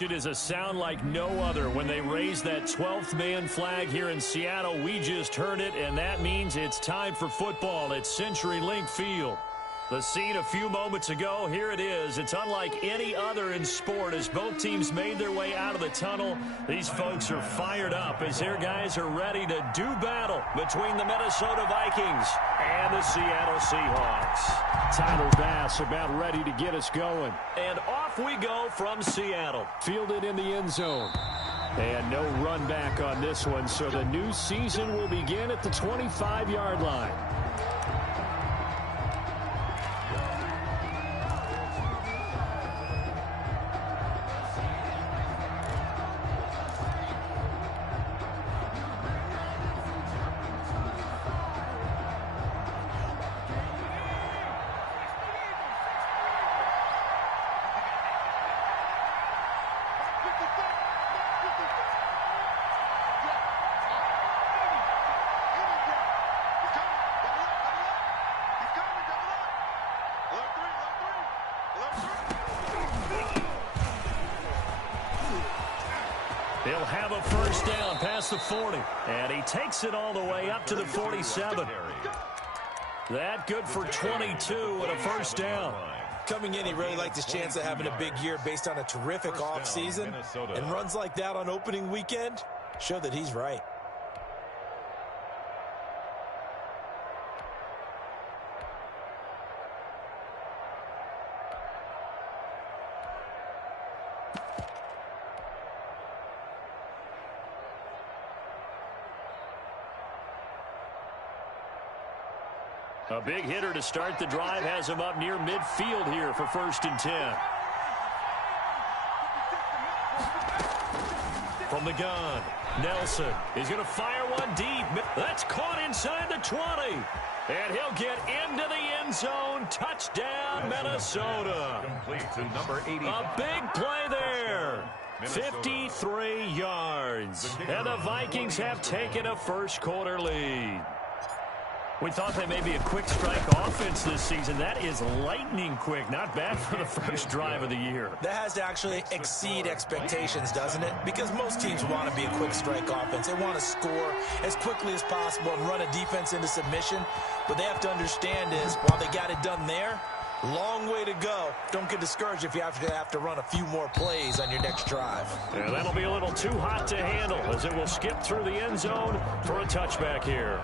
It is a sound like no other when they raise that 12th man flag here in Seattle. We just heard it, and that means it's time for football at CenturyLink Field. The scene a few moments ago, here it is. It's unlike any other in sport as both teams made their way out of the tunnel. These folks are fired up as their guys are ready to do battle between the Minnesota Vikings and the Seattle Seahawks. Tyler Bass about ready to get us going. And off we go from Seattle. Fielded in the end zone. And no run back on this one, so the new season will begin at the 25-yard line. He'll have a first down past the 40. And he takes it all the way up to the 47. That good for 22 and a first down. Coming in, he really liked his chance of having a big year based on a terrific offseason. And runs like that on opening weekend show that he's right. A big hitter to start the drive has him up near midfield here for 1st and 10. From the gun, Nelson is going to fire one deep. That's caught inside the 20. And he'll get into the end zone. Touchdown, Minnesota. Complete to number 80. A big play there. 53 yards. And the Vikings have taken a first quarter lead. We thought they may be a quick strike offense this season. That is lightning quick. Not bad for the first drive of the year. That has to actually exceed expectations, doesn't it? Because most teams want to be a quick strike offense. They want to score as quickly as possible and run a defense into submission. What they have to understand is, while they got it done there, long way to go. Don't get discouraged if you have to run a few more plays on your next drive. Yeah, that'll be a little too hot to handle as it will skip through the end zone for a touchback here.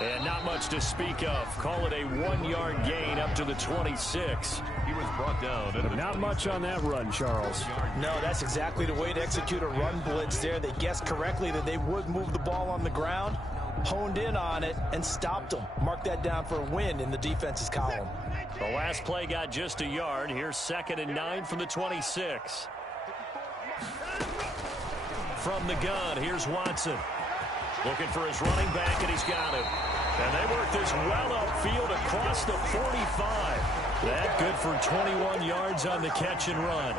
And not much to speak of. Call it a 1-yard gain up to the 26. He was brought down. Not much on that run, Charles. No, that's exactly the way to execute a run blitz there. They guessed correctly that they would move the ball on the ground, honed in on it, and stopped them. Mark that down for a win in the defense's column. The last play got just a yard. Here's 2nd and 9 from the 26. From the gun, here's Watson. Looking for his running back, and he's got him. And they work this well upfield across the 45. That good for 21 yards on the catch and run.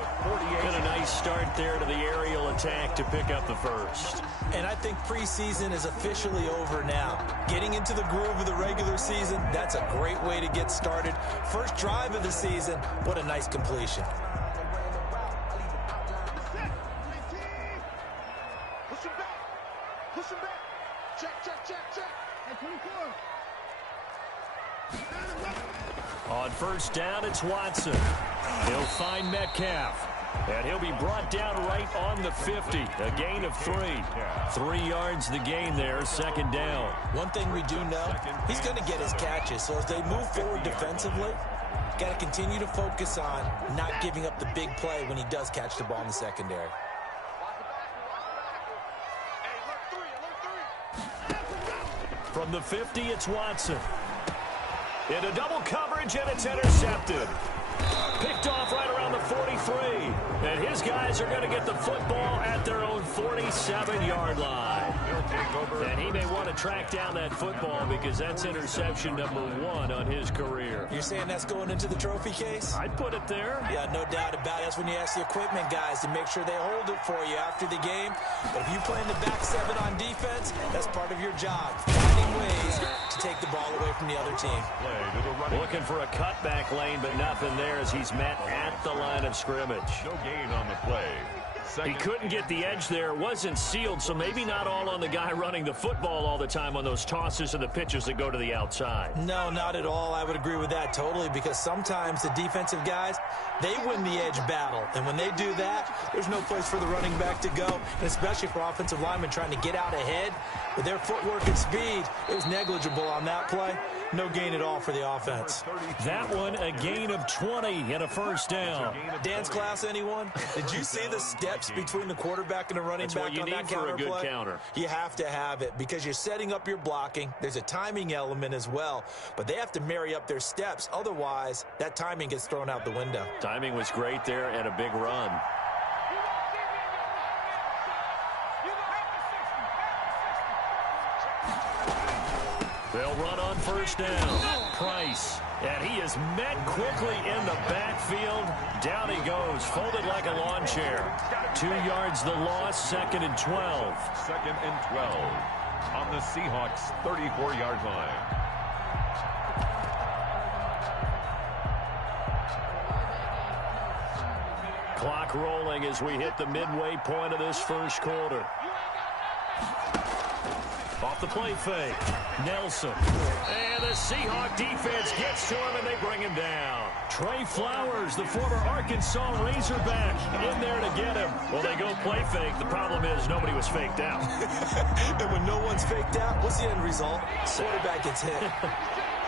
And a nice start there to the aerial attack to pick up the first. And I think preseason is officially over now. Getting into the groove of the regular season, that's a great way to get started. First drive of the season, what a nice completion. On first down, it's Watson. He'll find Metcalf. And he'll be brought down right on the 50. A gain of 3. 3 yards the gain there, 2nd down. One thing we do know, he's going to get his catches. So as they move forward defensively, got to continue to focus on not giving up the big play when he does catch the ball in the secondary. From the 50, it's Watson. Into double coverage, and it's intercepted. Picked off right around the 43. And His guys are going to get the football at their own 47-yard line. And he may want to track down that football because that's interception number 1 on his career. You're saying that's going into the trophy case? I'd put it there. Yeah, no doubt about it. That's when you ask the equipment guys to make sure they hold it for you after the game. But if you play in the back 7 on defense, that's part of your job, finding ways to take the ball away from the other team. Looking for a cutback lane, but nothing there as he's met at the line of scrimmage. No gain on the play. He couldn't get the edge there. Wasn't sealed, so maybe not all on the guy running the football all the time on those tosses and the pitches that go to the outside. No, not at all. I would agree with that totally because sometimes the defensive guys, they win the edge battle. And when they do that, there's no place for the running back to go, and especially for offensive linemen trying to get out ahead. With their footwork and speed, it was negligible on that play. No gain at all for the offense. That one, a gain of 20 and a first down. Dance class, anyone? Did you see the steps between the quarterback and the running That's back what you on need that for counter a good play? counter. You have to have it because you're setting up your blocking. There's a timing element as well, but they have to marry up their steps. Otherwise, that timing gets thrown out the window. Timing was great there and a big run. They'll run on first down. Price. And he is met quickly in the backfield. Down he goes, folded like a lawn chair. 2 yards the loss, 2nd and 12. 2nd and 12 on the Seahawks' 34-yard line. Clock rolling as we hit the midway point of this first quarter. Off the play fake. Nelson. And the Seahawk defense gets to him, and they bring him down. Trey Flowers, the former Arkansas Razorback, in there to get him. Well, they go play fake. The problem is nobody was faked out. And when no one's faked out, what's the end result? Quarterback gets hit.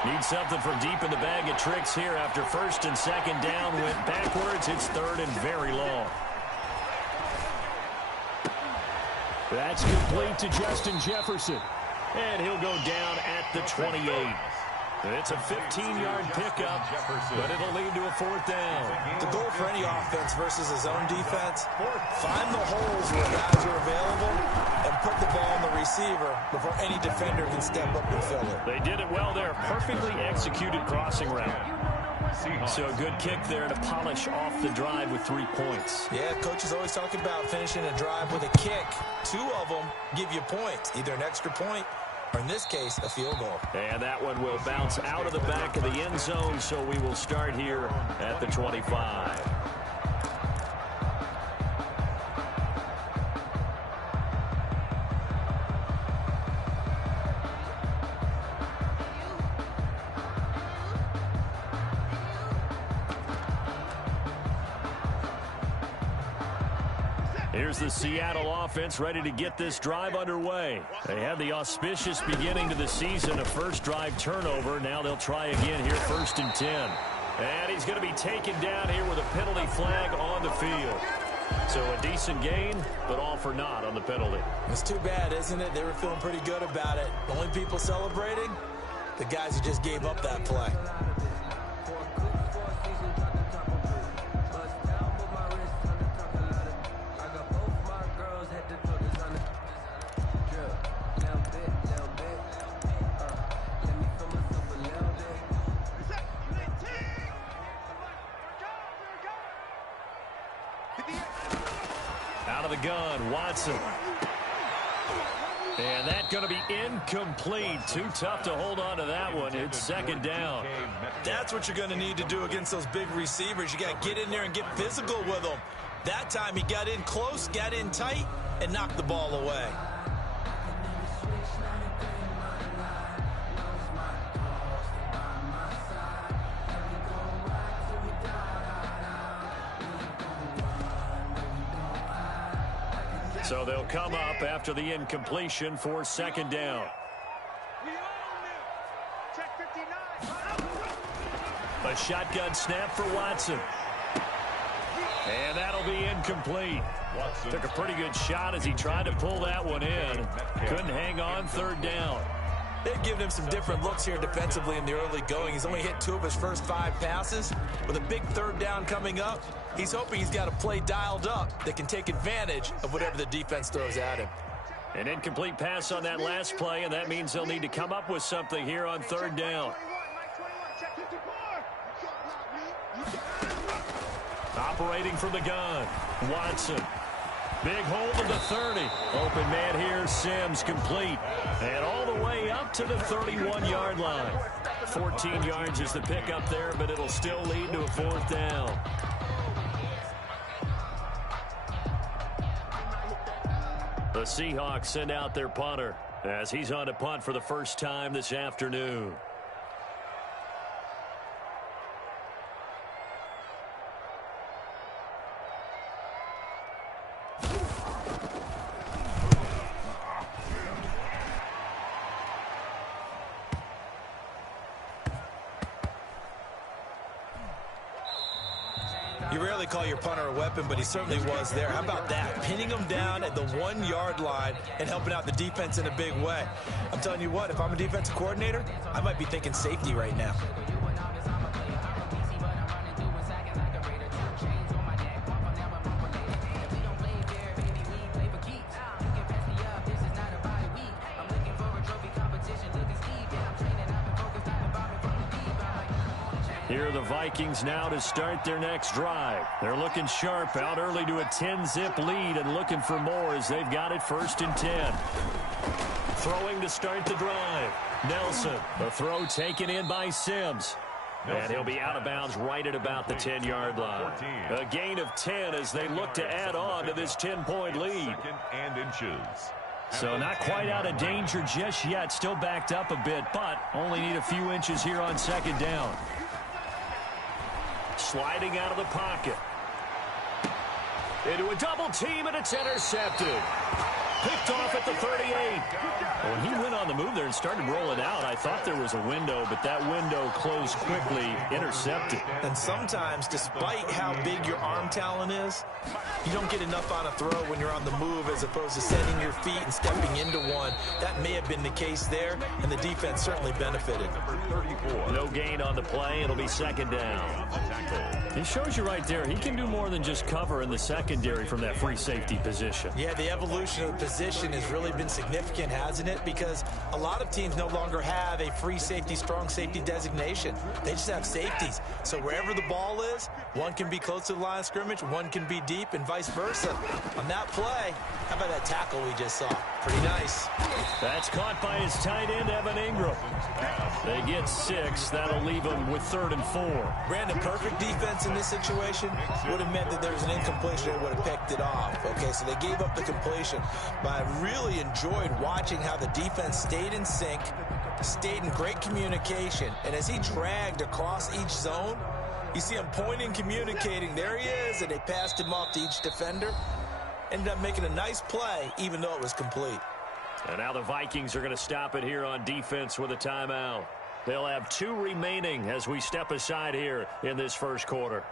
Need something from deep in the bag of tricks here after 1st and 2nd down. Went backwards. It's 3rd and very long. That's complete to Justin Jefferson. And he'll go down at the 28. It's a 15-yard pickup, but it'll lead to a 4th down. The goal for any offense versus his own defense, find the holes where guys are available and put the ball on the receiver before any defender can step up and fill it. They did it well there. Perfectly executed crossing route. So a good kick there to polish off the drive with 3 points. Yeah, coaches always talk about finishing a drive with a kick. 2 of them give you points, either an extra point or, in this case, a field goal. And that one will bounce out of the back of the end zone, so we will start here at the 25. Here's the Seattle offense ready to get this drive underway. They had the auspicious beginning to the season, a first drive turnover. Now they'll try again here, 1st and 10. And he's going to be taken down here with a penalty flag on the field. So a decent gain, but all for naught on the penalty. It's too bad, isn't it? They were feeling pretty good about it. The only people celebrating, the guys who just gave up that play. Out of the gun, Watson. And that's going to be incomplete. Too tough to hold on to that one. It's 2nd down. That's what you're going to need to do against those big receivers. You got to get in there and get physical with them. That time he got in close, got in tight, and knocked the ball away. So they'll come up after the incompletion for 2nd down. A shotgun snap for Watson. And that'll be incomplete. Took a pretty good shot as he tried to pull that one in. Couldn't hang on, 3rd down. They've given him some different looks here defensively in the early going. He's only hit 2 of his first 5 passes. With a big third down coming up, he's hoping he's got a play dialed up that can take advantage of whatever the defense throws at him. An incomplete pass on that last play, and that means they'll need to come up with something here on third down. Operating from the gun, Watson. Big hold of the 30. Open man here, Sims complete. And all the way up to the 31-yard line. 14 yards is the pickup there, but it'll still lead to a 4th down. The Seahawks send out their punter as he's on to punt for the first time this afternoon. You rarely call your punter a weapon, but he certainly was there. How about that? Pinning him down at the 1-yard line and helping out the defense in a big way. I'm telling you what, if I'm a defensive coordinator, I might be thinking safety right now. Here are the Vikings now to start their next drive. They're looking sharp, out early to a 10-zip lead and looking for more as they've got it 1st and 10. Throwing to start the drive. Nelson, the throw taken in by Sims. And he'll be out of bounds right at about the 10-yard line. A gain of 10 as they look to add on to this 10-point lead. So not quite out of danger just yet. Still backed up a bit, but only need a few inches here on 2nd down. Sliding out of the pocket. Into a double team, and it's intercepted. Picked off at the 38. When he went on the move there and started rolling out, I thought there was a window, but that window closed quickly, intercepted. And sometimes, despite how big your arm talent is, you don't get enough on a throw when you're on the move as opposed to setting your feet and stepping into one. That may have been the case there, and the defense certainly benefited. No gain on the play. It'll be 2nd down. It shows you right there, he can do more than just cover in the secondary from that free safety position. Yeah, the evolution of the position has really been significant, hasn't it? Because a lot of teams no longer have a free safety, strong safety designation. They just have safeties. So wherever the ball is, one can be close to the line of scrimmage, one can be deep, and vice versa. On that play, how about that tackle we just saw? Pretty nice. That's caught by his tight end, Evan Ingram. They get 6. That'll leave them with 3rd and 4. Brandon, perfect defense in this situation would have meant that there was an incompletion that would have picked it off. Okay, so they gave up the completion. But I really enjoyed watching how the defense stayed in sync, stayed in great communication, and as he dragged across each zone, you see him pointing, communicating. There he is, and they passed him off to each defender. Ended up making a nice play, even though it was complete. And now the Vikings are going to stop it here on defense with a timeout. They'll have 2 remaining as we step aside here in this first quarter.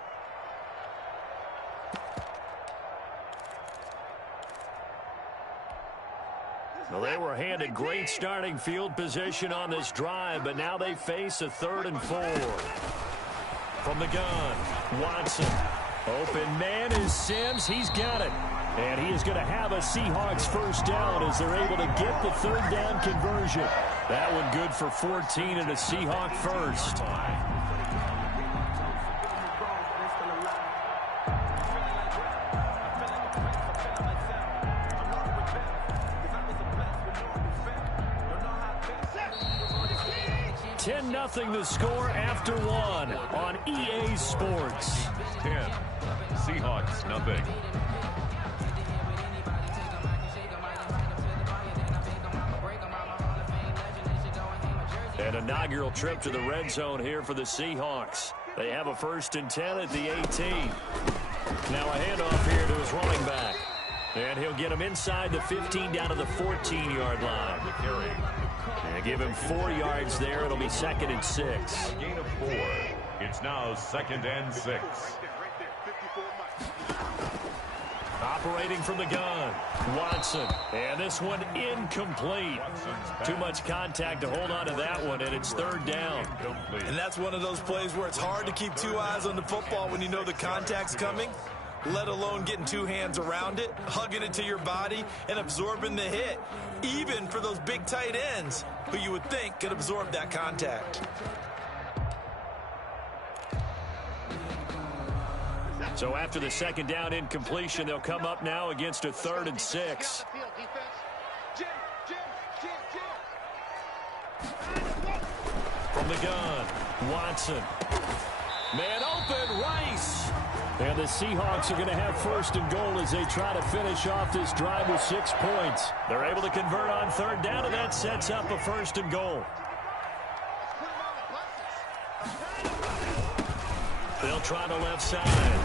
Well, they were handed great starting field position on this drive, but now they face a 3rd and 4. From the gun, Watson. Open man is Sims. He's got it. And he is going to have a Seahawks 1st down as they're able to get the 3rd down conversion. That one good for 14 and a Seahawk 1st. Nothing the score after 1 on EA Sports. 10. Seahawks, nothing. An inaugural trip to the red zone here for the Seahawks. They have a 1st and 10 at the 18. Now a handoff here to his running back. And he'll get him inside the 15 down to the 14-yard line. And give him 4 yards there. It'll be 2nd and 6. Gain of 4. It's now 2nd and 6. Operating from the gun, Watson. And this one incomplete. Too much contact to hold on to that one, and it's third down. And that's one of those plays where it's hard to keep two eyes on the football when you know the contact's coming, let alone getting two hands around it, hugging it to your body, and absorbing the hit, even for those big tight ends who you would think could absorb that contact. So after the second down incompletion, they'll come up now against a 3rd and 6. From the gun, Watson. Man open, Rice. And the Seahawks are going to have 1st and goal as they try to finish off this drive with 6 points. They're able to convert on 3rd down, and that sets up a 1st and goal. They'll try the left side.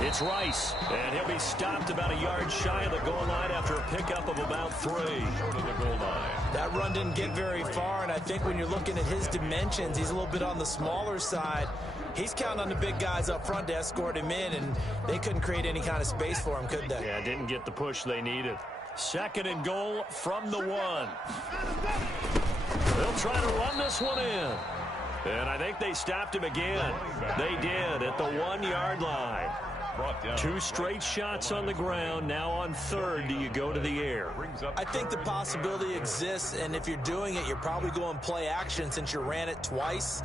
It's Rice, and he'll be stopped about a yard shy of the goal line after a pickup of about 3. To the goal line. That run didn't get very far, and I think when you're looking at his dimensions, he's a little bit on the smaller side. He's counting on the big guys up front to escort him in, and they couldn't create any kind of space for him, could they? Yeah, didn't get the push they needed. 2nd and goal from the 1. They'll try to run this one in. And I think they stopped him again. They did at the 1-yard line. 2 straight shots on the ground. Now on 3rd, do you go to the air? I think the possibility exists, and if you're doing it, you're probably going play action since you ran it twice.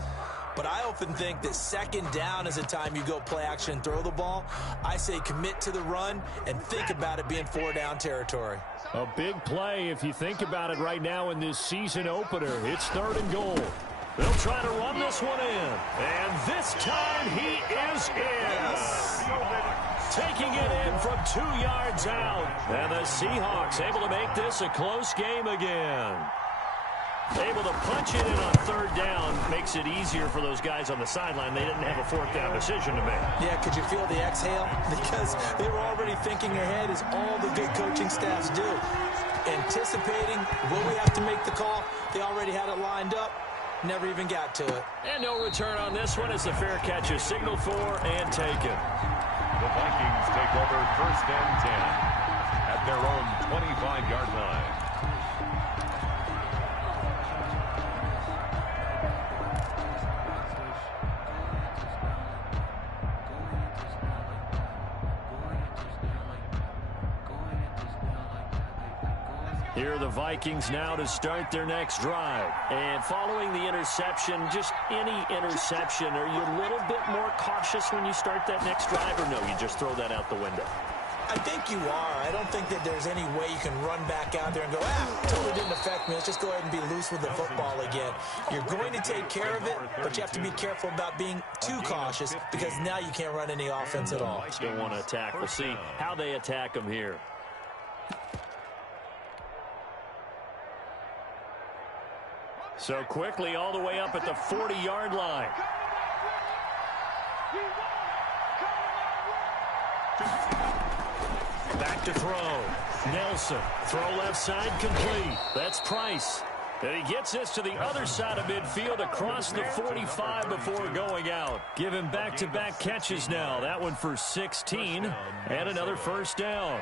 But I often think that 2nd down is a time you go play action and throw the ball. I say commit to the run and think about it being 4-down territory. A big play if you think about it right now in this season opener. It's 3rd and goal. They'll try to run this one in. And this time he is in. Taking it in from 2 yards out. And the Seahawks able to make this a close game again. Able to punch it in on 3rd down. Makes it easier for those guys on the sideline. They didn't have a 4th down decision to make. Yeah, could you feel the exhale? Because they were already thinking ahead, as all the good coaching staffs do. Anticipating, will we have to make the call? They already had it lined up. Never even got to it. And no return on this one as the fair catch is signaled for and taken. The Vikings take over 1st and 10 at their own 25-yard line. Here are the Vikings now to start their next drive. And following the interception, just any interception, are you a little bit more cautious when you start that next drive, or no, you just throw that out the window? I think you are. I don't think that there's any way you can run back out there and go, totally didn't affect me. Let's just go ahead and be loose with the football again. You're going to take care of it, but you have to be careful about being too cautious because now you can't run any offense at all. Still want to attack. We'll see how they attack them here. So quickly all the way up at the 40-yard line. Back to throw. Nelson. Throw left side complete. That's Price. And he gets this to the other side of midfield across the 45 before going out. Give him back-to-back catches now. That one for 16 and another 1st down.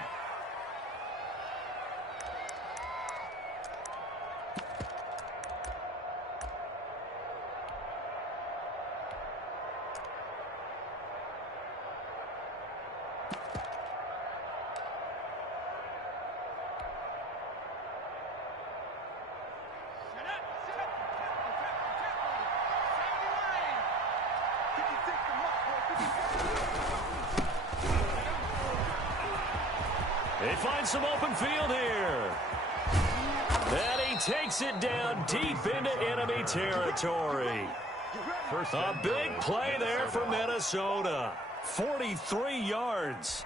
They find some open field here. And he takes it down deep into enemy territory. A big play there for Minnesota. 43 yards.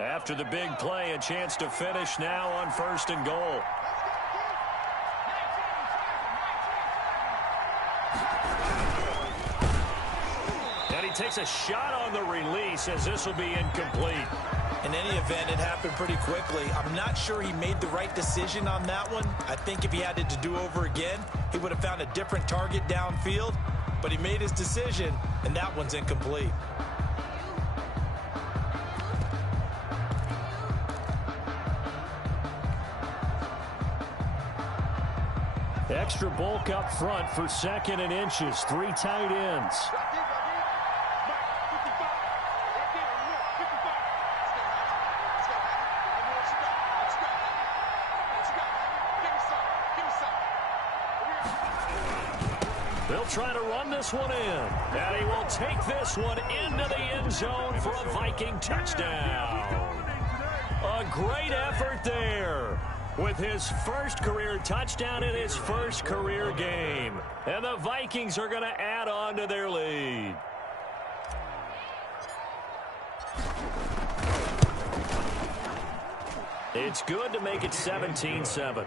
After the big play, a chance to finish now on 1st and goal. And he takes a shot on the release as this will be incomplete. In any event, it happened pretty quickly. I'm not sure he made the right decision on that one. I think if he had it to do over again, he would have found a different target downfield. But he made his decision, and that one's incomplete. Extra bulk up front for 2nd and inches. 3 tight ends. They'll try to run this one in. And he will take this one into the end zone for a Viking touchdown. A great effort there with his first career touchdown in his first career game. And the Vikings are going to add on to their lead. It's good to make it 17-7.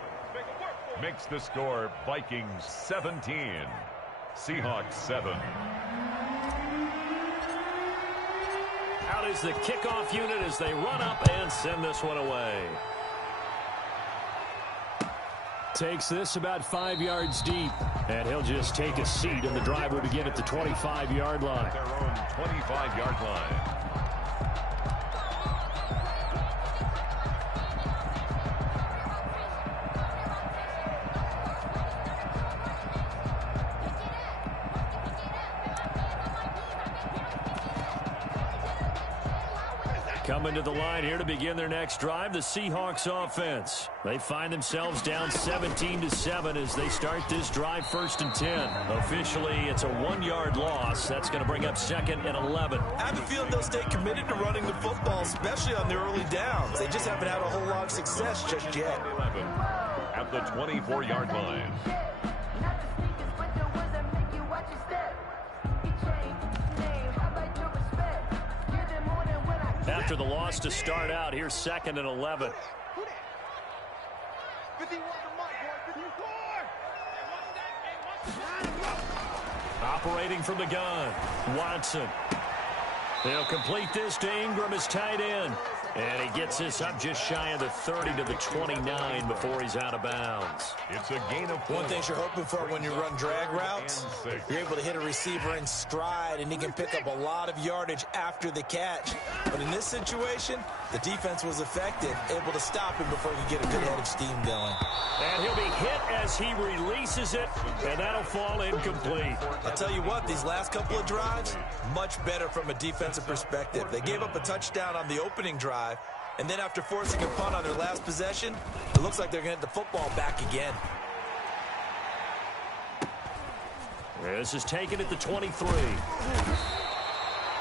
Makes the score Vikings 17. Seahawks 7. Out is the kickoff unit as they run up and send this one away. Takes this about 5 yards deep, and he'll just take a seat, and the drive will begin at the 25-yard line. Their own 25-yard line. Coming to the line here to begin their next drive, the Seahawks offense. They find themselves down 17-7 as they start this drive 1st and 10. Officially, it's a 1-yard loss. That's going to bring up 2nd and 11. I have a feeling they'll stay committed to running the football, especially on the early downs. They just haven't had a whole lot of success just yet. 11 at the 24-yard line. After the loss to start out, here's 2nd and 11. Operating from the gun, Watson. They'll complete this to Ingram as tight end. And he gets this up just shy of the 30 to the 29 before he's out of bounds. It's a gain of 4. One thing you're hoping for when you run drag routes, you're able to hit a receiver in stride, and he can pick up a lot of yardage after the catch. But in this situation, the defense was effective, able to stop him before he could get a good head of steam going. And he'll be hit as he releases it, and that'll fall incomplete. I'll tell you what, these last couple of drives, much better from a defensive perspective. They gave up a touchdown on the opening drive, and then after forcing a punt on their last possession, it looks like they're going to get the football back again. This is taken at the 23.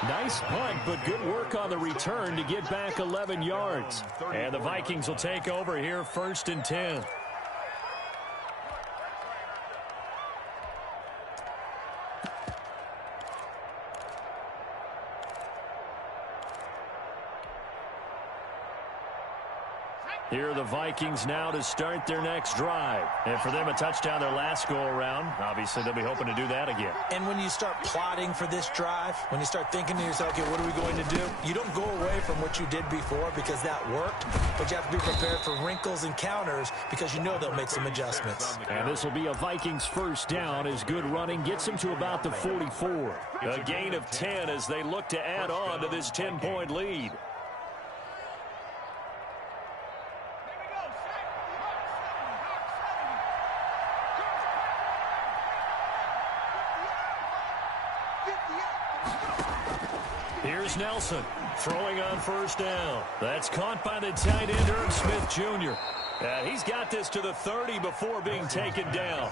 Nice punt, but good work on the return to get back 11 yards. And the Vikings will take over here 1st and 10. Here are the Vikings now to start their next drive. And for them, a touchdown their last go-around. Obviously, they'll be hoping to do that again. And when you start plotting for this drive, when you start thinking to yourself, okay, what are we going to do? You don't go away from what you did before because that worked, but you have to be prepared for wrinkles and counters because you know they'll make some adjustments. And this will be a Vikings first down as good running gets them to about the 44. A gain of 10 as they look to add on to this 10-point lead. Here's Nelson throwing on first down. That's caught by the tight end, Herb Smith Jr. He's got this to the 30 before being taken down.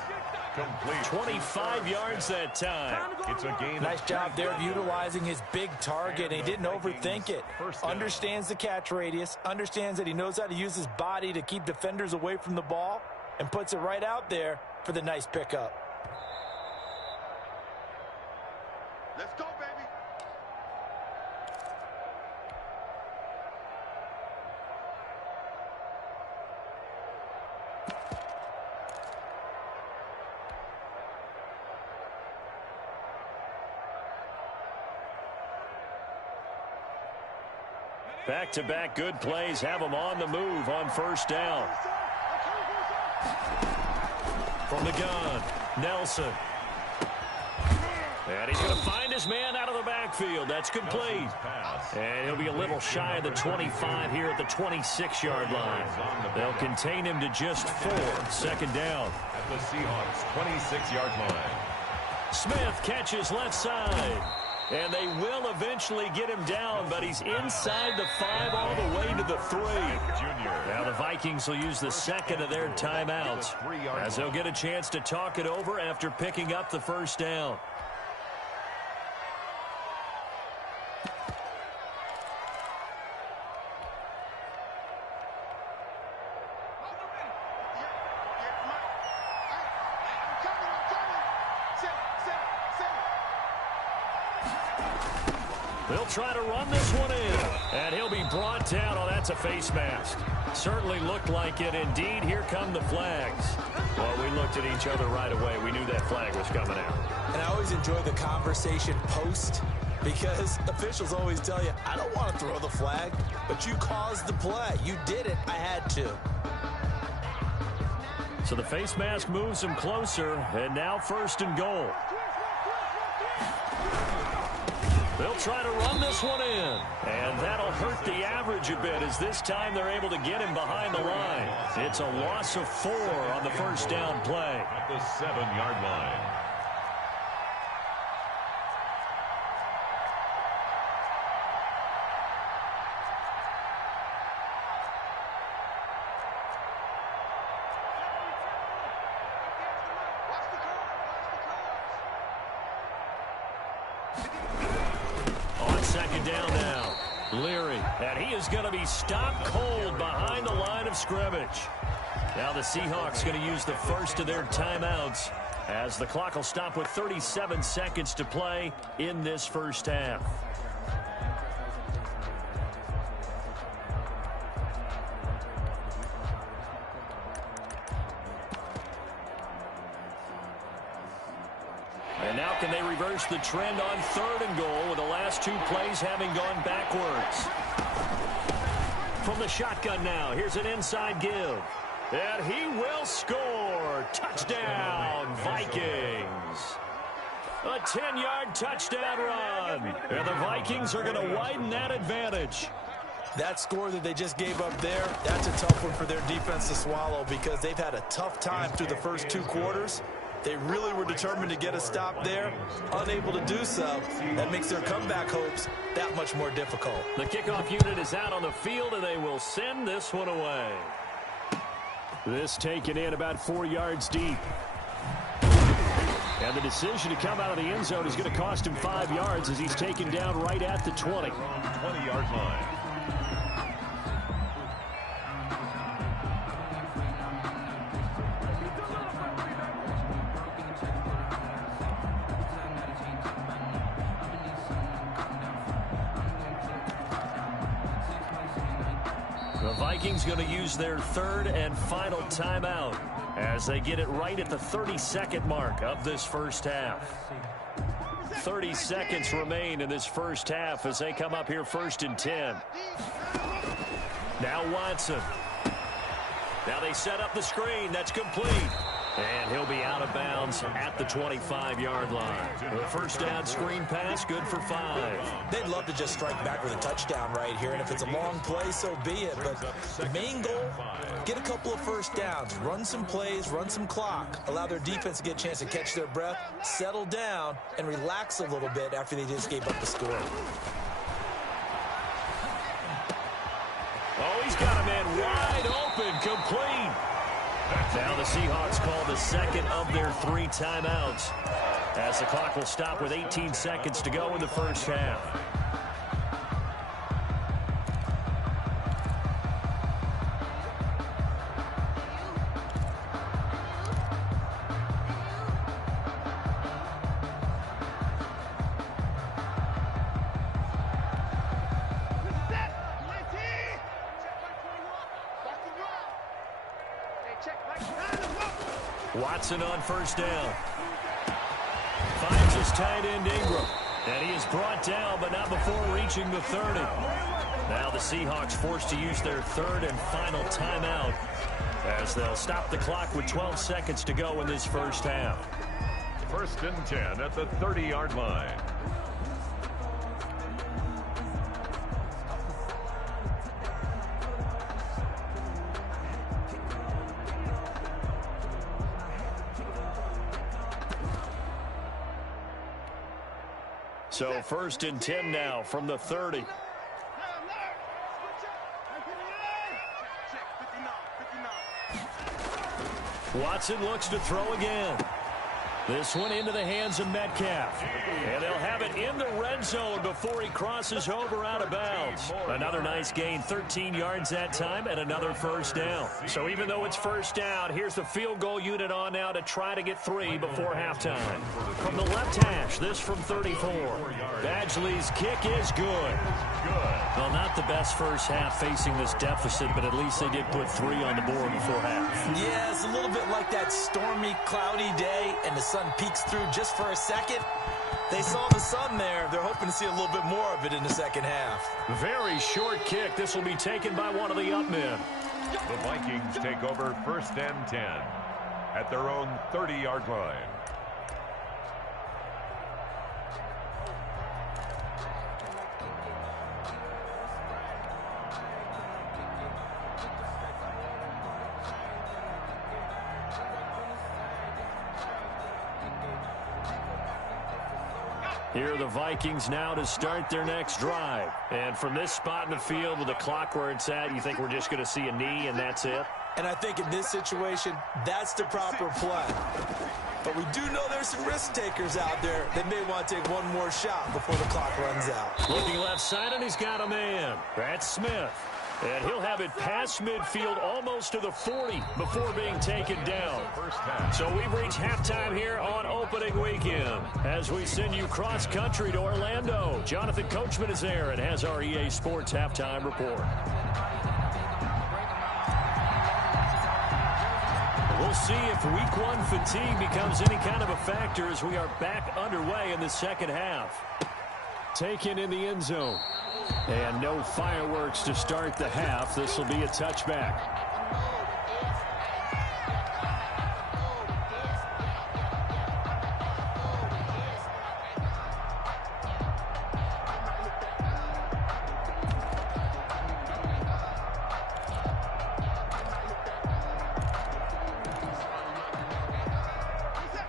Complete. 25 yards that time. It's a gain. Nice job there of utilizing his big target. He didn't overthink it. Understands the catch radius, understands that he knows how to use his body to keep defenders away from the ball, and puts it right out there for the nice pickup. Let's go, baby. Back-to-back good plays have them on the move on first down. From the gun, Nelson. And he's going to find his man out of the backfield. That's complete. And he'll be a little shy of the 25 here at the 26-yard line. They'll contain him to just 4. Second down. At the Seahawks' 26-yard line. Smith catches left side. And they will eventually get him down, but he's inside the 5 all the way to the 3. Now the Vikings will use the second of their timeouts as they'll get a chance to talk it over after picking up the first down. They'll try to run this one in, and he'll be brought down. Oh, that's a face mask. Certainly looked like it. Indeed, here come the flags. Well, we looked at each other right away. We knew that flag was coming out. And I always enjoy the conversation post because officials always tell you, I don't want to throw the flag, but you caused the play. You did it. I had to. So the face mask moves him closer, and now first and goal. They'll try to run this one in, and that'll hurt the average a bit as this time they're able to get him behind the line. It's a loss of 4 on the first down play. At the 7-yard line. Second down now. Leary, and he is going to be stopped cold behind the line of scrimmage. Now the Seahawks going to use the first of their timeouts as the clock will stop with 37 seconds to play in this first half. And now can they reverse the trend on 3rd and goal with the last 2 plays having gone backwards? From the shotgun now, here's an inside give. And he will score. Touchdown, Vikings. A 10-yard touchdown run. And the Vikings are going to widen that advantage. That score that they just gave up there, that's a tough one for their defense to swallow because they've had a tough time through the first 2 quarters. They really were determined to get a stop there. Unable to do so, that makes their comeback hopes that much more difficult. The kickoff unit is out on the field, and they will send this one away. This taken in about 4 yards deep. And the decision to come out of the end zone is going to cost him 5 yards as he's taken down right at the 20. 20-yard line. The Vikings going to use their 3rd and final timeout as they get it right at the 32nd mark of this first half. 30 seconds remain in this first half as they come up here 1st and 10. Now Watson. Now they set up the screen. That's complete. And he'll be out of bounds at the 25-yard line. The first down screen pass, good for 5. They'd love to just strike back with a touchdown right here, and if it's a long play, so be it. But the main goal, get a couple of first downs, run some plays, run some clock, allow their defense to get a chance to catch their breath, settle down, and relax a little bit after they just gave up the score. Oh, he's got a man wide open, complete. Now the Seahawks call the second of their 3 timeouts as the clock will stop with 18 seconds to go in the first half. Watson on first down. Finds his tight end Ingram. And he is brought down, but not before reaching the 30. Now the Seahawks forced to use their third and final timeout as they'll stop the clock with 12 seconds to go in this first half. 1st and 10 at the 30-yard line. So 1st and 10 now from the 30. Watson looks to throw again. This one into the hands of Metcalf. And they'll have it in the red zone before he crosses over out of bounds. Another nice gain, 13 yards that time, and another first down. So even though it's first down, here's the field goal unit on now to try to get 3 before halftime. From the left hash, this from 34. Badgley's kick is good. Well, not the best first half facing this deficit, but at least they did put 3 on the board before half. Yeah, it's a little bit like that stormy, cloudy day, and the sun peeks through just for a second. They saw the sun there. They're hoping to see a little bit more of it in the second half. Very short kick. This will be taken by one of the up men. The Vikings take over 1st and 10 at their own 30-yard line. Here are the Vikings now to start their next drive. And from this spot in the field with the clock where it's at, you think we're just going to see a knee and that's it? And I think in this situation, that's the proper play. But we do know there's some risk takers out there that may want to take one more shot before the clock runs out. Looking left side, and he's got a man. That's Smith. And he'll have it past midfield almost to the 40 before being taken down. So we've reached halftime here on opening weekend. As we send you cross-country to Orlando, Jonathan Coachman is there and has our EA Sports halftime report. We'll see if week 1 fatigue becomes any kind of a factor as we are back underway in the second half. Taken in the end zone. And no fireworks to start the half. This will be a touchback.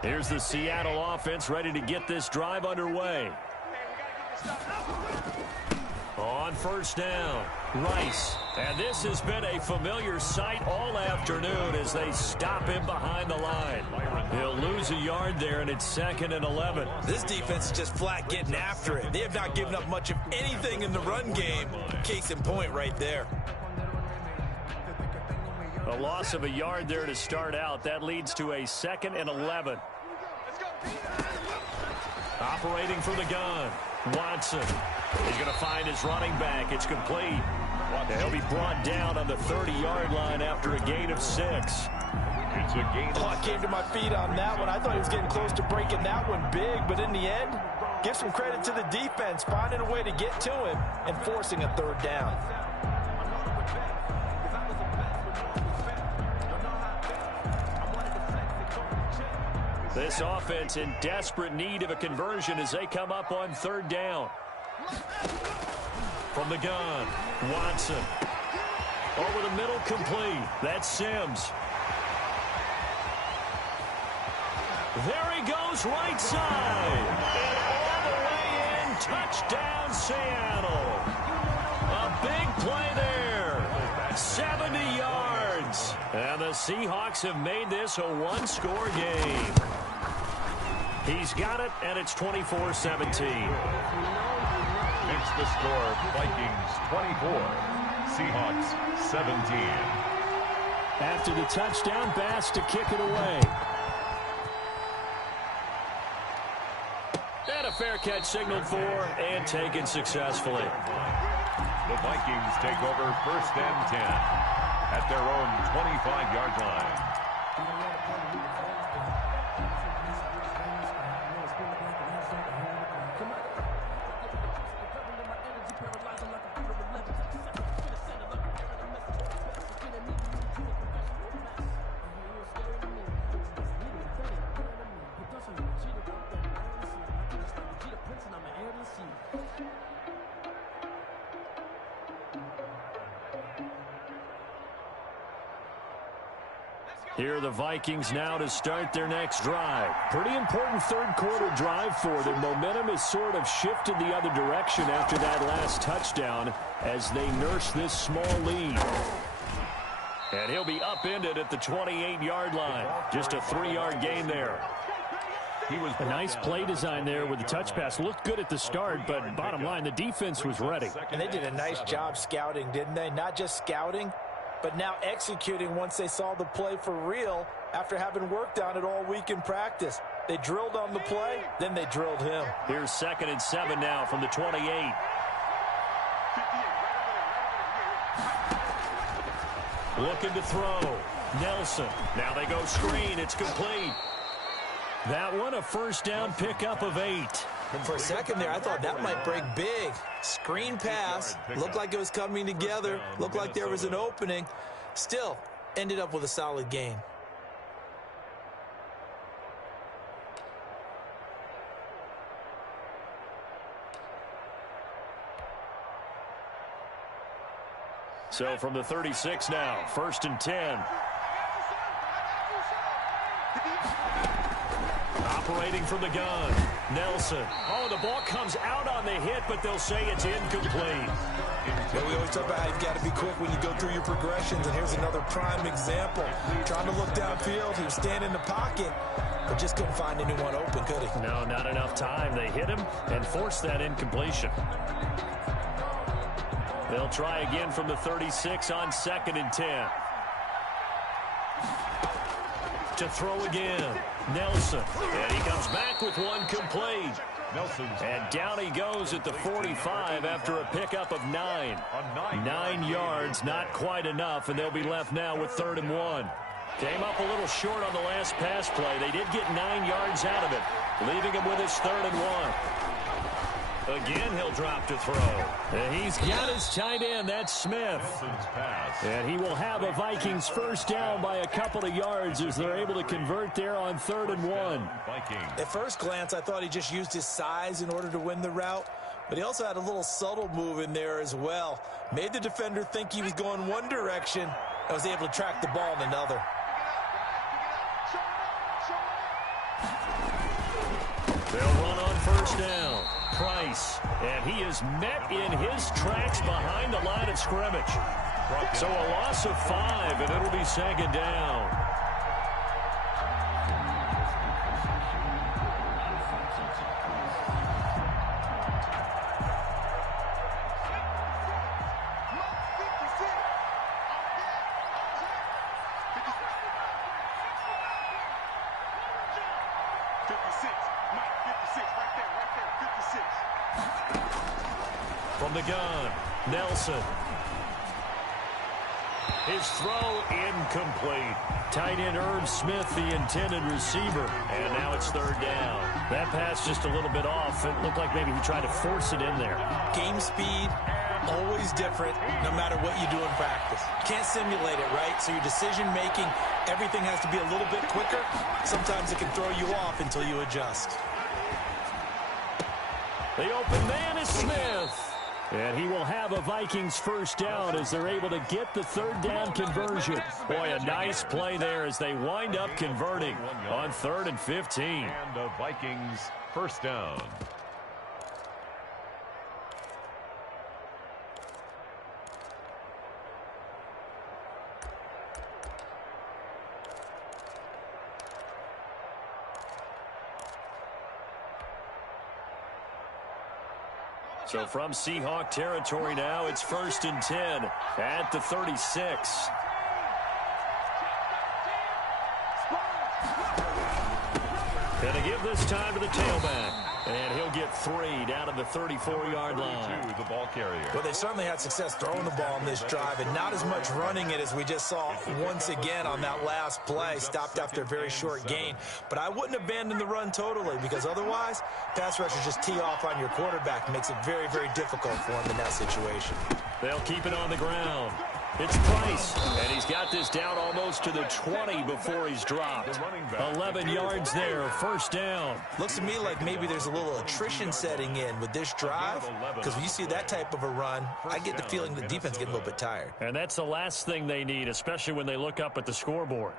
Here's the Seattle offense ready to get this drive underway. On first down, Rice. And this has been a familiar sight all afternoon as they stop him behind the line. He'll lose a yard there, and it's 2nd and 11. This defense is just flat getting after it. They have not given up much of anything in the run game. Case in point right there. A loss of a yard there to start out. That leads to a 2nd and 11. Operating from the gun, Watson. He's going to find his running back. It's complete. And he'll be brought down on the 30-yard line after a gain of 6. It's a gain. I came to my feet on that one. I thought he was getting close to breaking that one big, but in the end, give some credit to the defense, finding a way to get to him and forcing a 3rd down. This offense in desperate need of a conversion as they come up on 3rd down. From the gun, Watson. Over the middle, complete. That's Sims. There he goes, right side. And all the way in, touchdown Seattle. A big play there. 70 yards. And the Seahawks have made this a 1-score game. He's got it, and it's 24-17. It's the score, Vikings 24, Seahawks 17. After the touchdown, Bass to kick it away. And a fair catch signaled for and taken successfully. The Vikings take over 1st and 10 at their own 25-yard line. Here are the Vikings now to start their next drive. Pretty important third-quarter drive for them. Momentum has sort of shifted the other direction after that last touchdown as they nurse this small lead. And he'll be upended at the 28-yard line. Just a 3-yard gain there. A nice play design there with the touch pass. Looked good at the start, but bottom line, the defense was ready. And they did a nice job scouting, didn't they? Not just scouting, but now executing once they saw the play for real after having worked on it all week in practice. They drilled on the play, then they drilled him. Here's 2nd and 7 now from the 28. Looking to throw. Nelson. Now they go screen. It's complete. That one a first down pickup of 8. And for a second there, I thought that might break big. Screen pass. Looked like it was coming together. Looked like there was an opening. Still, ended up with a solid gain. So from the 36 now, 1st and 10. Operating from the gun, Nelson. Oh, the ball comes out on the hit, but they'll say it's incomplete. Yeah, we always talk about how you've got to be quick when you go through your progressions, and here's another prime example. Trying to look downfield, he was standing in the pocket, but just couldn't find anyone open, could he? No, not enough time. They hit him and forced that incompletion. They'll try again from the 36 on 2nd and 10. To throw again, Nelson. And he comes back with one complete. And down he goes at the 45 after a pickup of 9. 9 yards, not quite enough, and they'll be left now with 3rd and 1. Came up a little short on the last pass play. They did get 9 yards out of it, leaving him with his 3rd and 1. Again, he'll drop to throw. And he's got his tight end. That's Smith. And he will have a Vikings first down by a couple of yards as they're able to convert there on 3rd and 1. At first glance, I thought he just used his size in order to win the route. But he also had a little subtle move in there as well. Made the defender think he was going one direction and was able to track the ball in another. They'll run on first down. Price, and he is met in his tracks behind the line of scrimmage. So a loss of 5, and it'll be 2nd down. From the gun, Nelson. His throw incomplete. Tight end Irv Smith, the intended receiver. And now it's 3rd down. That pass just a little bit off. It looked like maybe he tried to force it in there. Game speed, always different, no matter what you do in practice. You can't simulate it, right? So your decision-making, everything has to be a little bit quicker. Sometimes it can throw you off until you adjust. The open man is Smith. And he will have a Vikings first down as they're able to get the 3rd down conversion. Boy, a nice play there as they wind up converting on 3rd and 15. And the Vikings first down. So from Seahawk territory now, it's 1st and 10 at the 36. Gonna give this time to the tailback. And he'll get 3 down at the 34-yard line. The ball carrier. Well, they certainly had success throwing the ball in this drive, and not as much running it as we just saw once again on that last play. Stopped after a very short gain. But I wouldn't abandon the run totally, because otherwise, pass rushers just tee off on your quarterback. Makes it very, very difficult for him in that situation. They'll keep it on the ground. It's Price, and he's got this down almost to the 20 before he's dropped. 11 yards there, first down. Looks to me like maybe there's a little attrition setting in with this drive, because when you see that type of a run, I get the feeling the defense getting a little bit tired. And that's the last thing they need, especially when they look up at the scoreboard.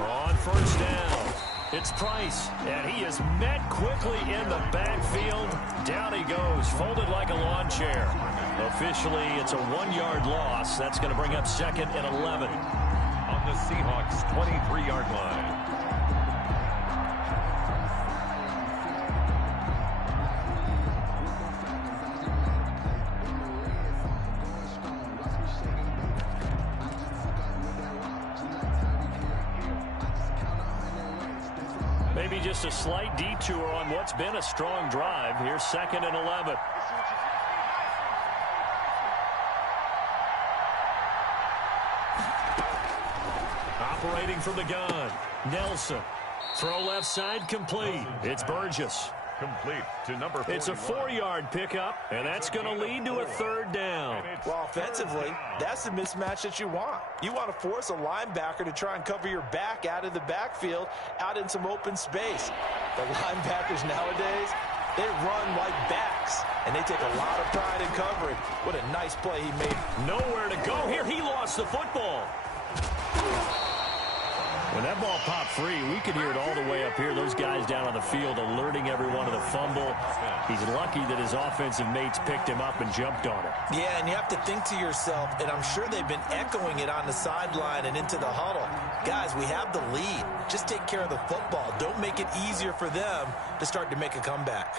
On first down, it's Price, and he is met quickly in the backfield. Down he goes, folded like a lawn chair. Officially, it's a 1-yard loss. That's going to bring up 2nd and 11. On the Seahawks' 23-yard line. Maybe just a slight detour on what's been a strong drive. Here's 2nd and 11. Operating from the gun, Nelson. Throw left side complete. It's Burgess. Complete to number 41. It's a 4-yard pickup, and that's going to lead to a 3rd down. Well, offensively, that's the mismatch that you want. You want to force a linebacker to try and cover your back out of the backfield, out in some open space. The linebackers nowadays, they run like backs, and they take a lot of pride in covering. What a nice play he made. Nowhere to go here. He lost the football. When that ball popped free, we could hear it all the way up here. Those guys down on the field alerting everyone of the fumble. He's lucky that his offensive mates picked him up and jumped on it. Yeah, and you have to think to yourself, and I'm sure they've been echoing it on the sideline and into the huddle. Guys, we have the lead. Just take care of the football. Don't make it easier for them to start to make a comeback.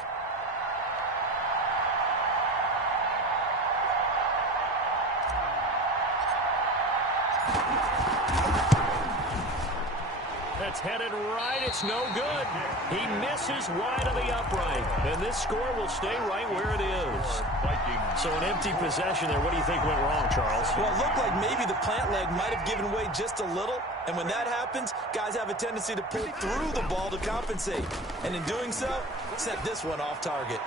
That's headed right. It's no good. He misses wide of the upright. And this score will stay right where it is. So an empty possession there. What do you think went wrong, Charles? Well, it looked like maybe the plant leg might have given way just a little. And when that happens, guys have a tendency to pull through the ball to compensate. And in doing so, set this one off target.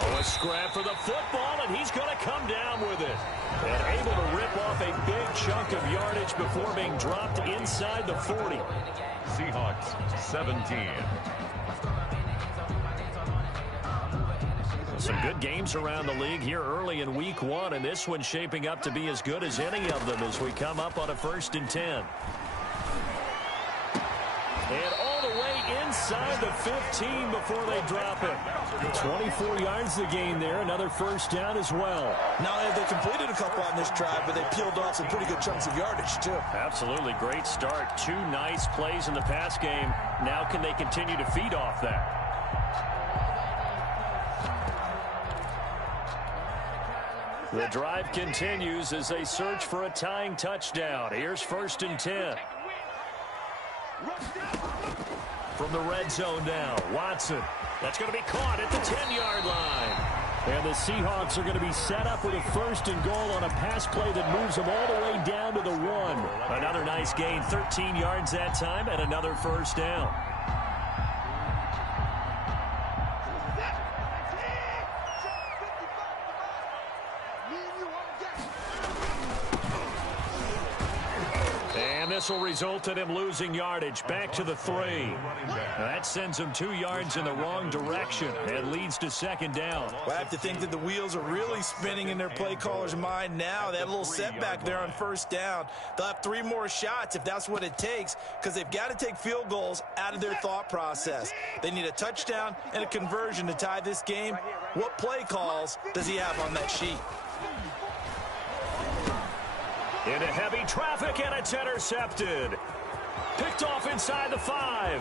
Oh, a scrap for the football, and he's going to come down with it. And able to rip off a big chunk of yardage before being dropped inside the 40. Seahawks 17. Some good games around the league here early in week 1, and this one's shaping up to be as good as any of them as we come up on a 1st and 10. And all the way inside the 15 before they drop it. 24 yards the gain there. Another 1st down as well. Not only have they completed a couple on this drive, but they peeled off some pretty good chunks of yardage, too. Absolutely great start. 2 nice plays in the pass game. Now can they continue to feed off that? The drive continues as they search for a tying touchdown. Here's 1st and 10. From the red zone now, Watson. That's going to be caught at the 10-yard line. And the Seahawks are going to be set up with a 1st and goal on a pass play that moves them all the way down to the 1. Another nice gain, 13 yards that time, and another 1st down. This will result in him losing yardage back to the 3. That sends him 2 yards in the wrong direction and leads to 2nd down. Well, I have to think that the wheels are really spinning in their play caller's mind now. They have a little setback there on 1st down. They'll have 3 more shots if that's what it takes, because they've got to take field goals out of their thought process. They need a touchdown and a conversion to tie this game. What play calls does he have on that sheet? Into heavy traffic, and it's intercepted. Picked off inside the 5.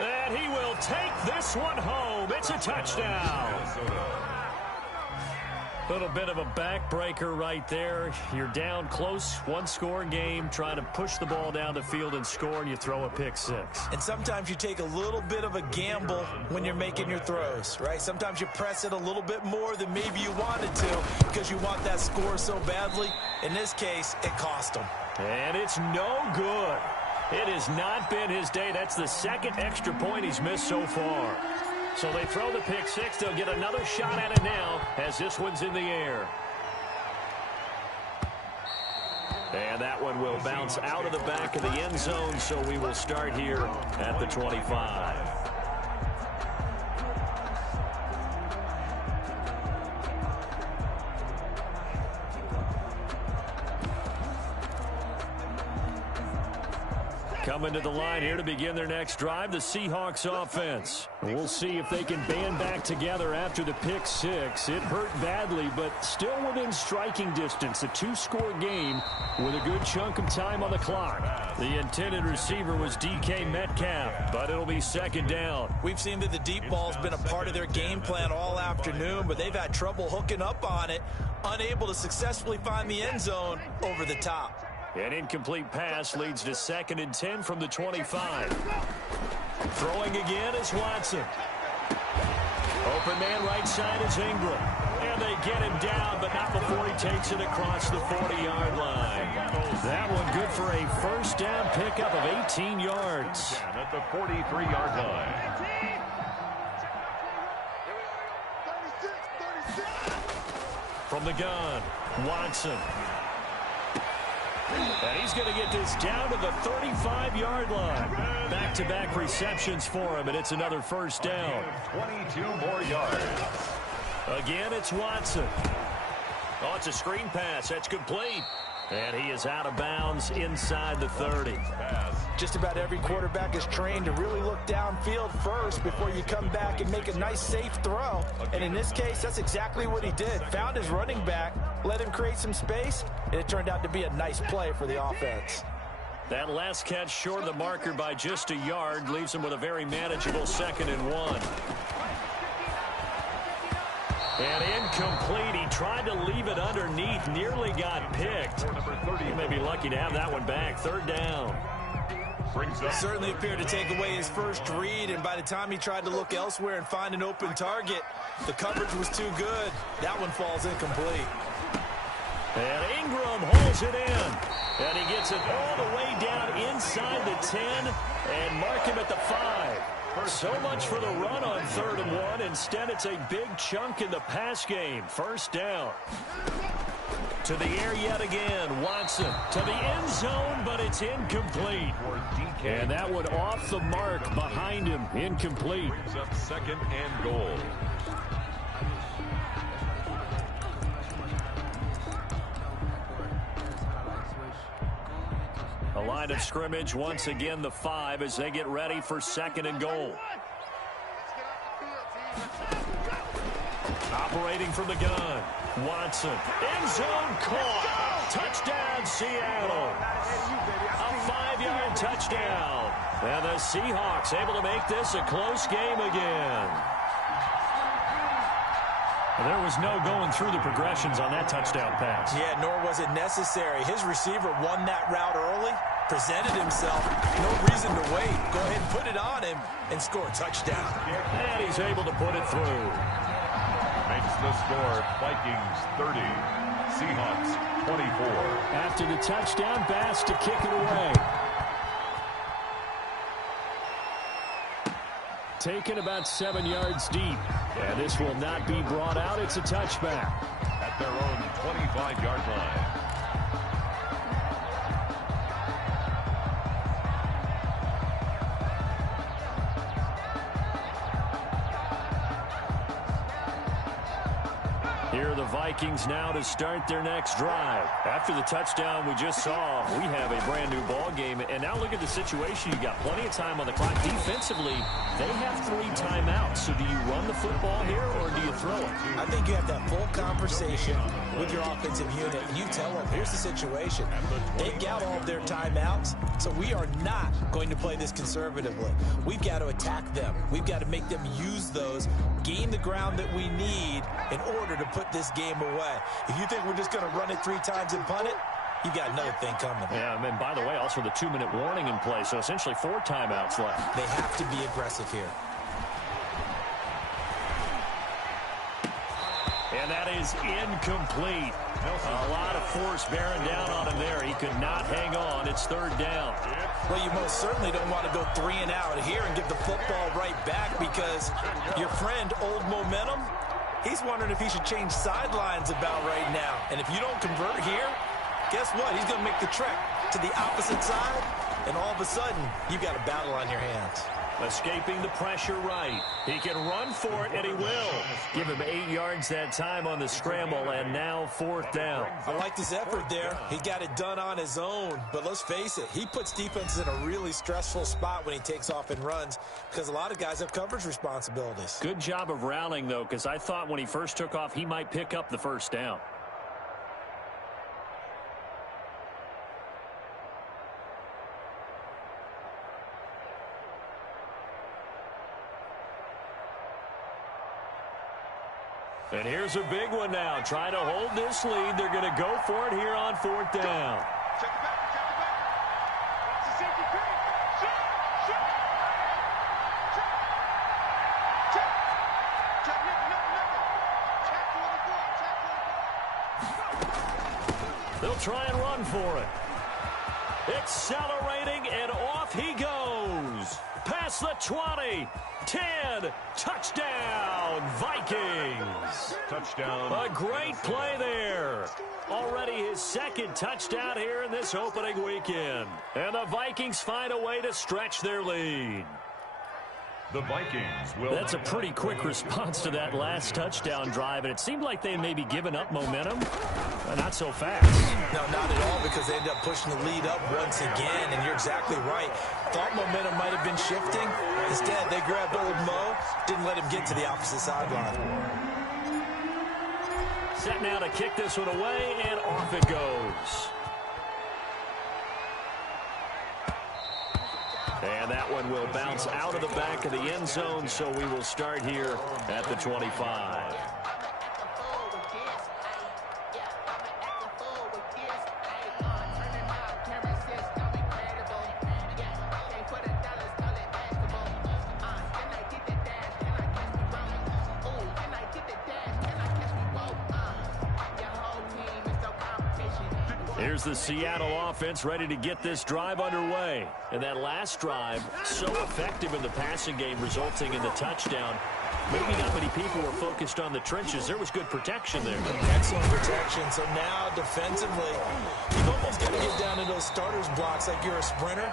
And he will take this one home. It's a touchdown. A little bit of a backbreaker right there. You're down close, 1-score game, trying to push the ball down the field and score, and you throw a pick 6. And sometimes you take a little bit of a gamble when you're making your throws, right? Sometimes you press it a little bit more than maybe you wanted to because you want that score so badly. In this case, it cost him. And it's no good. It has not been his day. That's the 2nd extra point he's missed so far. So they throw the pick 6. They'll get another shot at it now as this one's in the air. And that one will bounce out of the back of the end zone, so we will start here at the 25. Coming to the line here to begin their next drive, the Seahawks offense. We'll see if they can band back together after the pick six. It hurt badly, but still within striking distance. A two-score game with a good chunk of time on the clock. The intended receiver was DK Metcalf, but it'll be second down. We've seen that the deep ball's been a part of their game plan all afternoon, but they've had trouble hooking up on it, unable to successfully find the end zone over the top. An incomplete pass leads to 2nd and 10 from the 25. Throwing again is Watson. Open man right side is Ingram. And they get him down, but not before he takes it across the 40-yard line. That one good for a first down pickup of 18 yards. Down at the 43-yard line. From the gun, Watson. And he's going to get this down to the 35-yard line. Back-to-back receptions for him, and it's another first down. 22 more yards. Again, it's Watson. Oh, it's a screen pass. That's complete. And he is out of bounds inside the 30. Just about every quarterback is trained to really look downfield first before you come back and make a nice, safe throw. And in this case, that's exactly what he did. Found his running back, let him create some space, and it turned out to be a nice play for the offense. That last catch short of the marker by just a yard leaves him with a very manageable 2nd and 1. And incomplete. He tried to leave it underneath. Nearly got picked. He may be lucky to have that one back. 3rd down. Certainly appeared to take away his first read, and by the time he tried to look elsewhere and find an open target, the coverage was too good. That one falls incomplete. And Ingram holds it in. And he gets it all the way down inside the 10 and mark him at the 5. So much for the run on 3rd and 1. Instead, it's a big chunk in the pass game. First down. To the air yet again. Watson to the end zone, but it's incomplete. And that one off the mark behind him. Incomplete. Brings up 2nd and goal. A line of scrimmage, once again the 5 as they get ready for 2nd and goal. Operating from the gun, Watson. End zone caught. Touchdown, Seattle. A 5-yard touchdown. And the Seahawks able to make this a close game again. There was no going through the progressions on that touchdown pass. Yeah, nor was it necessary. His receiver won that route early, presented himself. No reason to wait. Go ahead and put it on him and score a touchdown. And he's able to put it through. Makes the score Vikings 30, Seahawks 24. After the touchdown, Bass to kick it away. Taken about 7 yards deep. And this will not be brought out. It's a touchback. At their own 25-yard line. Here are the Vikings now to start their next drive. After the touchdown we just saw, we have a brand new ball game. And now look at the situation. You got plenty of time on the clock. Defensively, they have 3 timeouts. So do you run the football here or do you throw it? I think you have that full conversation with your offensive unit. And you tell them, here's the situation. They've got all of their timeouts, so we are not going to play this conservatively. We've got to attack them. We've got to make them use those, gain the ground that we need in order to put this game away. If you think we're just going to run it 3 times and punt it, you got another thing coming. Yeah, and by the way, also the 2-minute warning in play, so essentially 4 timeouts left. They have to be aggressive here. And that is incomplete. A lot of force bearing down on him there. He could not hang on. It's 3rd down. Well, you most certainly don't want to go 3 and out here and give the football right back because your friend, Old Momentum, he's wondering if he should change sidelines about right now. And if you don't convert here, guess what? He's going to make the trek to the opposite side, and all of a sudden, you've got a battle on your hands. Escaping the pressure right. He can run for it, and he will. Give him 8 yards that time on the scramble, and now 4th down. I liked his effort there. He got it done on his own. But let's face it, he puts defenses in a really stressful spot when he takes off and runs because a lot of guys have coverage responsibilities. Good job of rallying, though, because I thought when he first took off, he might pick up the 1st down. And here's a big one now. Trying to hold this lead. They're going to go for it here on 4th down. Check the back, check the back. Watch the safety creep. Shoot, shoot. Check. Check. Check, nickel. Check 44, check 44. They'll try and run for it. Accelerating, and off he goes. Past the 20. 10. Touchdown, Vikings. Touchdown. A great play there. Already his 2nd touchdown here in this opening weekend. And the Vikings find a way to stretch their lead. The Vikings will. That's a pretty quick response to that last touchdown drive, and it seemed like they may be giving up momentum. Not so fast. No, not at all, because they ended up pushing the lead up once again, and you're exactly right. Thought momentum might have been shifting. Instead, they grabbed old Mo, didn't let him get to the opposite sideline. Set now to kick this one away, and off it goes. And that one will bounce out of the back of the end zone, so we will start here at the 25. Here's the Seattle offense ready to get this drive underway. And that last drive, so effective in the passing game, resulting in the touchdown. Maybe not many people were focused on the trenches. There was good protection there. Excellent protection. So now, defensively, you've almost got to get down to those starters blocks like you're a sprinter.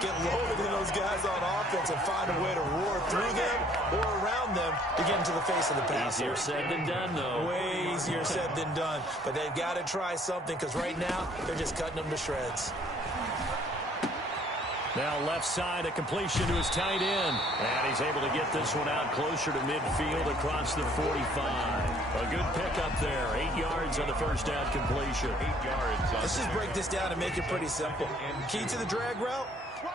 Get lower than those guys on offense and find a way to roar through them or around them to get into the face of the passer. Easier said than done, though. Way easier said than done. But they've got to try something because right now, they're just cutting them to shreds. Now left side, a completion to his tight end. And he's able to get this one out closer to midfield across the 45. A good pickup there. 8 yards on the 1st down completion. 8 yards. Let's just break this down and make it pretty simple. Key to the drag route,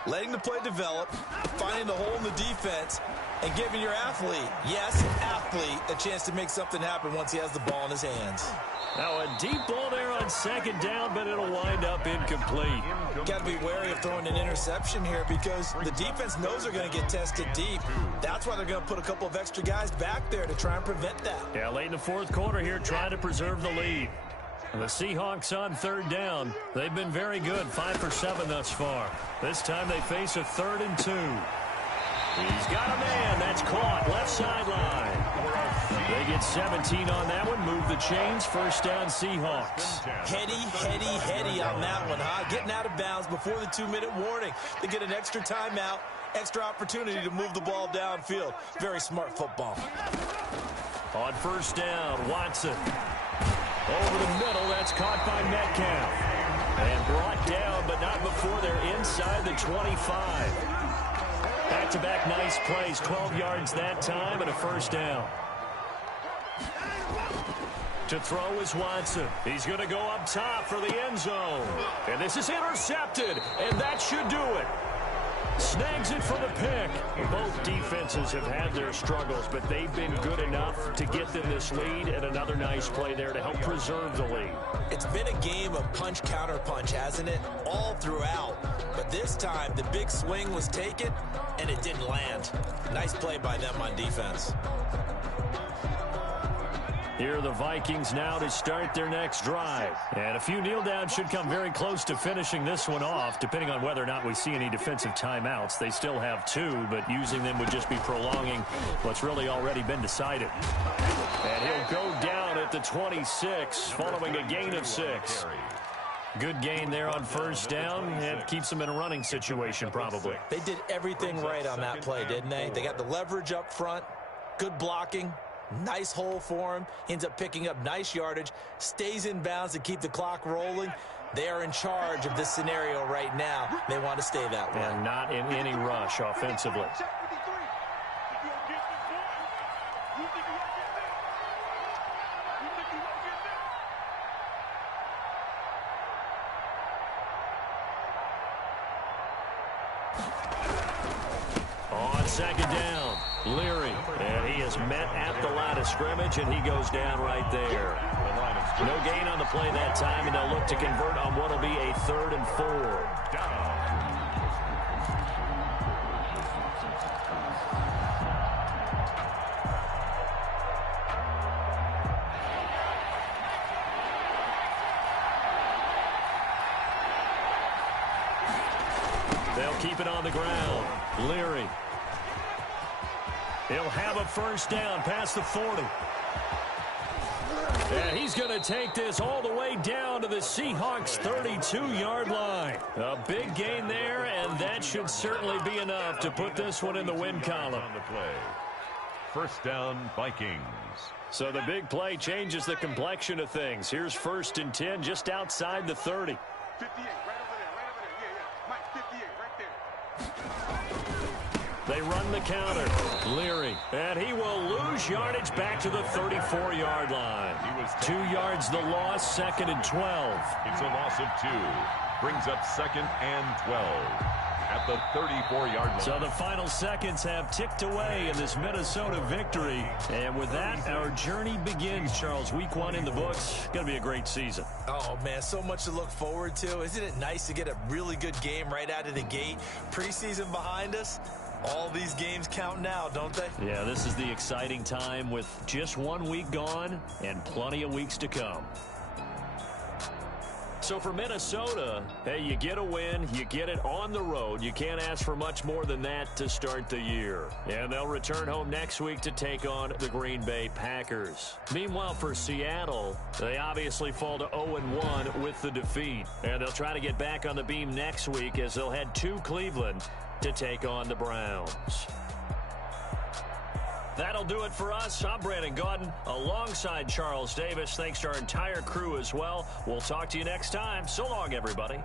letting the play develop, finding the hole in the defense, and giving your athlete, yes, athlete, a chance to make something happen once he has the ball in his hands. Now a deep ball there on 2nd down, but it'll wind up incomplete. Got to be wary of throwing an interception here because the defense knows they're going to get tested deep. That's why they're going to put a couple of extra guys back there to try and prevent that. Yeah, late in the 4th quarter here, trying to preserve the lead. And the Seahawks on 3rd down. They've been very good, 5 for 7 thus far. This time they face a 3rd and 2. He's got a man. That's caught. Left sideline. They get 17 on that one. Move the chains. 1st down Seahawks. Heady on that one, huh? Getting out of bounds before the 2-minute warning. They get an extra timeout, extra opportunity to move the ball downfield. Very smart football. On 1st down, Watson. Over the middle. That's caught by Metcalf. And brought down, but not before they're inside the 25. Back-to-back nice plays, 12 yards that time, and a 1st down. To throw is Watson. He's going to go up top for the end zone. And this is intercepted, and that should do it. Snags it for the pick. Both defenses have had their struggles, but they've been good enough to get them this lead, and another nice play there to help preserve the lead. It's been a game of punch-counter-punch, hasn't it? All throughout. But this time, the big swing was taken, and it didn't land. Nice play by them on defense. Here are the Vikings now to start their next drive. And a few kneel downs should come very close to finishing this one off, depending on whether or not we see any defensive timeouts. They still have 2, but using them would just be prolonging what's really already been decided. And he'll go down at the 26, following a gain of 6. Good gain there on first down. It keeps them in a running situation probably. They did everything right on that play, didn't they? They got the leverage up front, good blocking, nice hole for him. He ends up picking up nice yardage, stays in bounds to keep the clock rolling. They are in charge of this scenario right now. They want to stay that way. And not in any rush offensively. On second down, Leary. And he is met at the line of scrimmage, and he goes down right there. No gain on the play that time, and they'll look to convert on what will be a 3rd and 4. They'll keep it on the ground. Leary. He'll have a first down past the 40. And he's going to take this all the way down to the Seahawks' 32-yard line. A big gain there, and that should certainly be enough to put this one in the win column. On the play. First down, Vikings. So the big play changes the complexion of things. Here's 1st and 10 just outside the 30. 58, right over there, right over there. Yeah. Mike, 58, right there. They run the counter. Leary. And he will lose yardage back to the 34-yard line. 2 yards the loss, 2nd and 12. It's a loss of 2. Brings up 2nd and 12 at the 34-yard line. So the final seconds have ticked away in this Minnesota victory. And with that, our journey begins, Charles. Week 1 in the books. Going to be a great season. Oh, man, so much to look forward to. Isn't it nice to get a really good game right out of the gate? Preseason behind us. All these games count now, don't they? Yeah, this is the exciting time with just 1 week gone and plenty of weeks to come. So for Minnesota, hey, you get a win, you get it on the road. You can't ask for much more than that to start the year. And they'll return home next week to take on the Green Bay Packers. Meanwhile, for Seattle, they obviously fall to 0-1 with the defeat. And they'll try to get back on the beam next week as they'll head to Cleveland to take on the Browns. That'll do it for us. I'm Brandon Gaudin alongside Charles Davis. Thanks to our entire crew as well. We'll talk to you next time. So long, everybody.